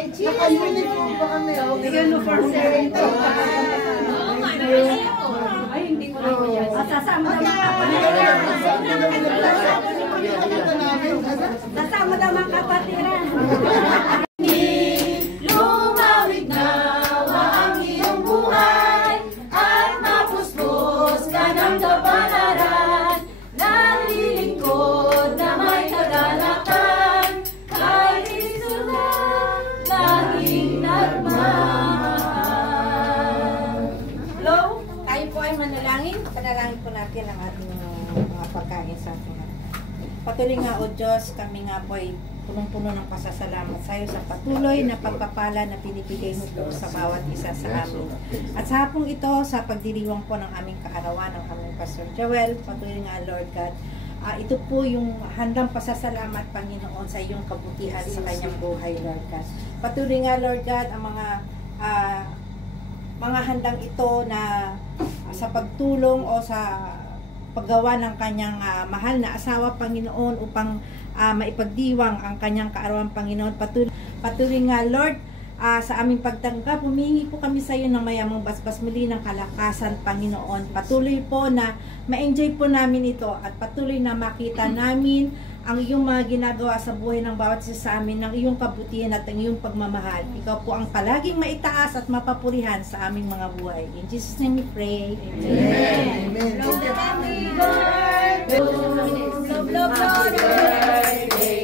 Naka-uniform ba kami? Uniform ito. Ay, hindi ko na yan. Sasama naman kapatiran. Sasama naman kapatiran. Lumawig nawa ang iyong buhay at mapuspos ka ng kabalaran. Naglilingkod na may kagalakan kay Jesus ang laging nagmamahal. Hello? Tayo po ay manalangin. Panalangin po natin ang ating mga pagkain sa ating harapan. Patuloy nga o Diyos, kami nga po ay punong-puno ng pasasalamat sa iyo sa patuloy na pagpapala na pinipigay mo po sa bawat isa sa amin. At sa hapong ito, sa pagdiriwang po ng aming kaarawan, ng aming Pastor Joel, patuloy nga Lord God, ito po yung handang pasasalamat, Panginoon, sa iyong kabutihan sa kanyang buhay, Lord God. Patuloy nga Lord God, ang mga handang ito na sa pagtulong o sa paggawa ng kanyang mahal na asawa, Panginoon, upang maipagdiwang ang kanyang kaarawan, Panginoon. Patuloy nga, Lord, sa aming pagtanggap, humingi po kami sa iyo ng mayamang basbas muli ng kalakasan, Panginoon. Patuloy po na ma-enjoy po namin ito at patuloy na makita namin ang iyong mga ginagawa sa buhay ng bawat isa sa amin, ng iyong kabutihan at ang iyong pagmamahal. Ikaw po ang palaging maitaas at mapapurihan sa aming mga buhay. In Jesus' name we pray. Amen. Amen. Happy birthday. Love, love, love.